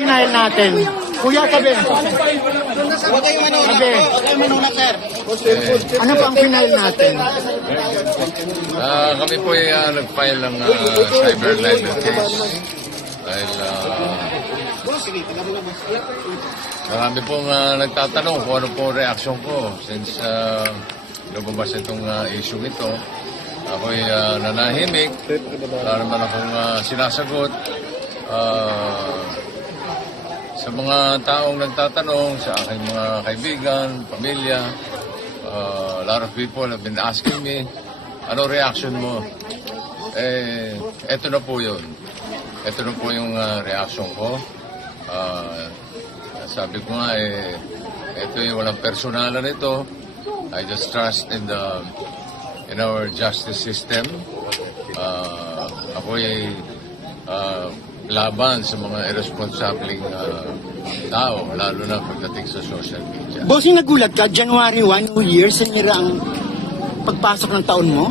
Final natin. Kuya, sabi. Huwag kayong manunat, sir. Ano pa ang final natin? Kami po ay nag-file ng cyber libel case. Dahil marami pong nagtatanong kung ano po reaksyon ko since lumabas itong issue ito. Ako'y nanahimik. Wala naman akong sinasagot. Sa mga taong nagtatanong, sa aking mga kaibigan, pamilya, a lot of people have been asking me, ano reaction mo? Eto na po yun. Ito na po yung reaction ko. Sabi ko nga, ito yung walang personalan ito. I just trust in our justice system. Ako ay laban sa mga irresponsibleng tao, lalo na pagdating sa social media. Bossing, nagulat ka, January 1, New Year, sinira ang pagpasok ng taon mo?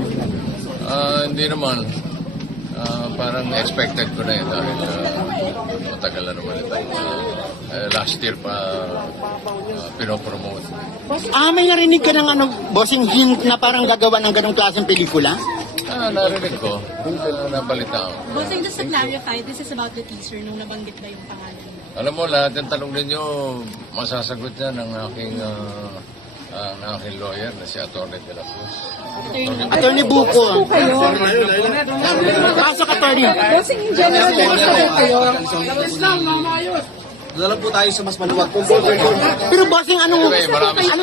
Hindi naman. Parang expected ko na yun dahil matagal na naman ito. Last year pa pinopromote. May narinig ka ng bossing, hint na parang gagawa ng ganong klaseng pelikula? Narinig ko. Nabalita ko. Bossing, just to clarify, this is about the teaser nung nabanggit na yung pangalan. Alam mo, lahat yung tanong ninyo, masasagot yan ng aking lawyer na si Atty. De La Cruz. Attorney Buko. Pasok, attorney. Bossing, in general, kayo. Dala po tayo sa mas maluwag. Pero bossing, ano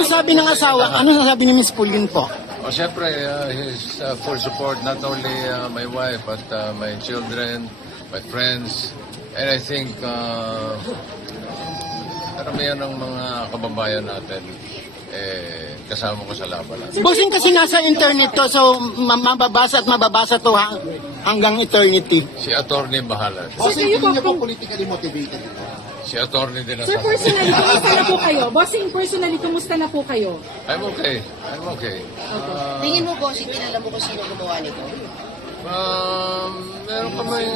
sabi ng asawa? Ano sabi ni Miss Pauline po? Siyempre, his full support, not only my wife, but my children, my friends, and I think karamihan ng mga kababayan natin kasama ko sa laban. Bossing, kasi nasa internet to, so mababasa at mababasa to hanggang eternity. Si attorney bahala. Bossing, hindi niyo po politically motivated. Si attorney din ang Sir, personally, kumusta na po kayo? Bossing, personally, kumusta na po kayo? I'm okay. Tingin mo, bossing, kilala mo kung sino gumawa nito? Meron pa may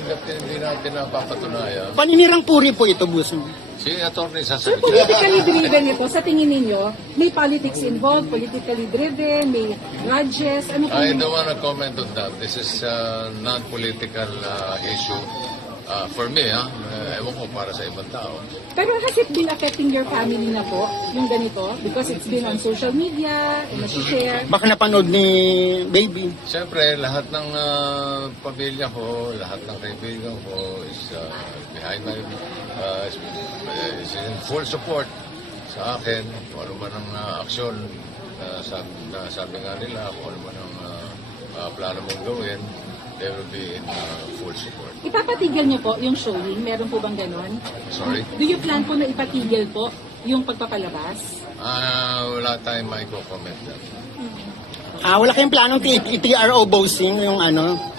but hindi natin napapatunayan. Paninirang puri po ito, bossing. Si attorney Sir, sasagot. politically driven ito, sa tingin ninyo, may politics involved, politically driven, may grudges, ano po? I don't want to comment on that. This is a non-political issue. For me, ewan ko para sa ibang tao. Pero has it been affecting your family na po, yung ganito? Because it's been on social media, nasi-share. Baka napanood ni baby. Siyempre, lahat ng pamilya ko, lahat ng kaibigan ko is behind my, is in full support sa akin. Kung ano man ang aksyon, sabi nga nila, kung ano man ang plano mong gawin, they will be in full support. Ipapatigil niyo po yung showing? Meron po bang ganon? Sorry? Do you plan po na ipatigil po yung pagpapalabas? Wala tayong comment dyan. Wala kayong planong i-TRO bossing, yung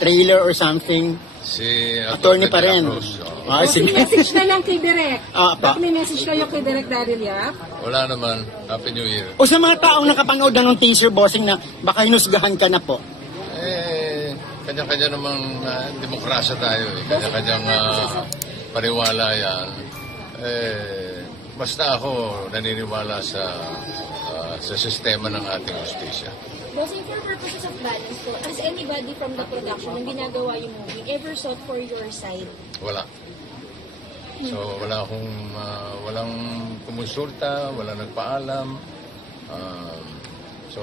trailer or something? Si Attorney pa rin. Sige. Message na lang kay Direk. Pa. May message kayo kay Direk Daryl Yap? Wala naman. Happy New Year. O sa mga taong nakapanood na ng teaser bossing na baka hinusgahan ka na po? Kanya-kanya namang demokrasya tayo. Kanya-kanyang paniwala yan. Basta ako naniniwala sa sistema ng ating justisya. Bossing, for purposes of balance po, has anybody from the production ng ginagawa yung movie ever sought for your side? Wala. So, walang kumonsulta, walang nagpaalam. So,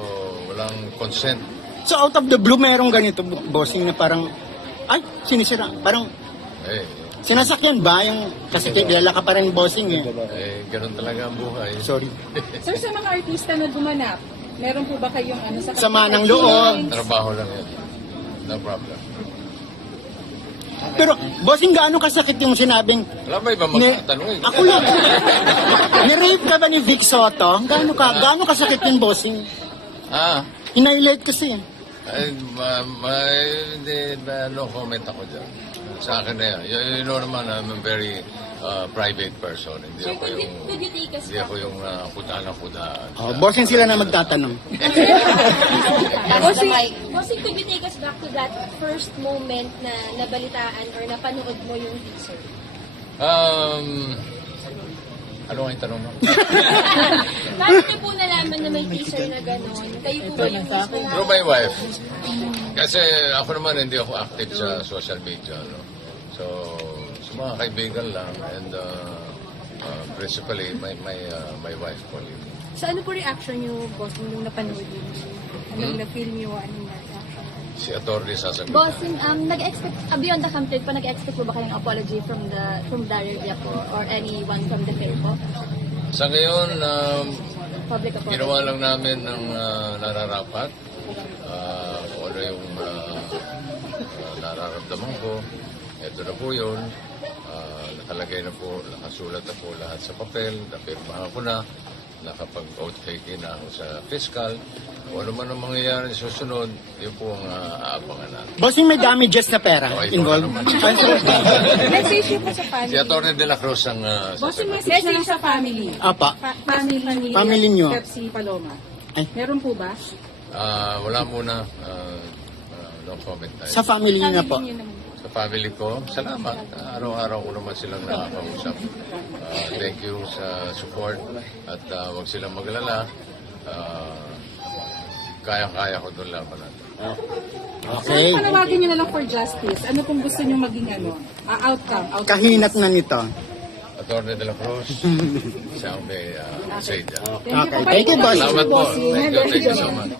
walang consent. So out of the blue, merong ganito bossing na parang, sinisira. Parang, sinasakyan ba yung, kasi kilala ka pa rin bossing Ganun talaga ang buhay. Sorry. Sir, sa mga artista na gumanap, meron po ba kayong sa sama ng loob? Trabaho lang yan. No problem. Pero, bossing, gaano kasakit yung sinabing... Wala ba iba magtatanong Ako lang. Ni-rape ka ba ni Vic Soto? Gaano kasakit yung bossing? Hinighlight kasi. No comment ako dyan. Sa akin na yan. You know naman, I'm a very private person. Hindi ako yung kudaan. Bossing sila na magtatanong. Bossing, could you take us back to that first moment na nabalitaan or napanood mo yung teaser? Ano ang tanong mo? Paano niyo po nalaman na may teaser na gano'n? Kayo po ba yung mismo? Through my wife. Kasi ako naman hindi ako active sa social media. No? So, sa mga kaibigan lang and principally my wife po. Sa ano po reaction niyo, boss, nung napanood niyo? Anong na-feel niyo? Anong reaction? Si Atty. sasagot. Bossing, nag-expect, beyond the campaign po, nag-expect po ba kayong apology from Daryl Villa po or anyone from the fair po? Sa ngayon, Public apology. ginawa lang namin ng nararapat. Kung ano yung nararamdaman ko. Ito na po yun. Nakalagay na po, nakasulat na po lahat sa papel. Napirmahan ko na. Nakapag-oath taking na ako sa fiscal. Kung ano man ang mangyayari sa susunod, yun po ang aabangan natin. Bossing, may damages na pera Okay, involved. Message niyo po sa family. Si Atty. De La Cruz ang Bossing, sasagot. message niyo sa family. Apa. Family niyo. Pepsi Paloma. Ay. Meron po ba? Wala muna. No comment tayo. Sa family niyo na po. Niyo naman. Sa family ko, salamat. Araw-araw ko naman silang nakakausap. Thank you sa support at huwag silang maglala. Kaya-kaya ko doon laban natin. Okay. Panawagin niyo na lang for justice. Ano kung gusto niyo maging outcome? Kahinat na nito. Atty. De La Cruz, siya ang may say dyan. Okay. Thank you, boss. Salamat po. Thank you so much.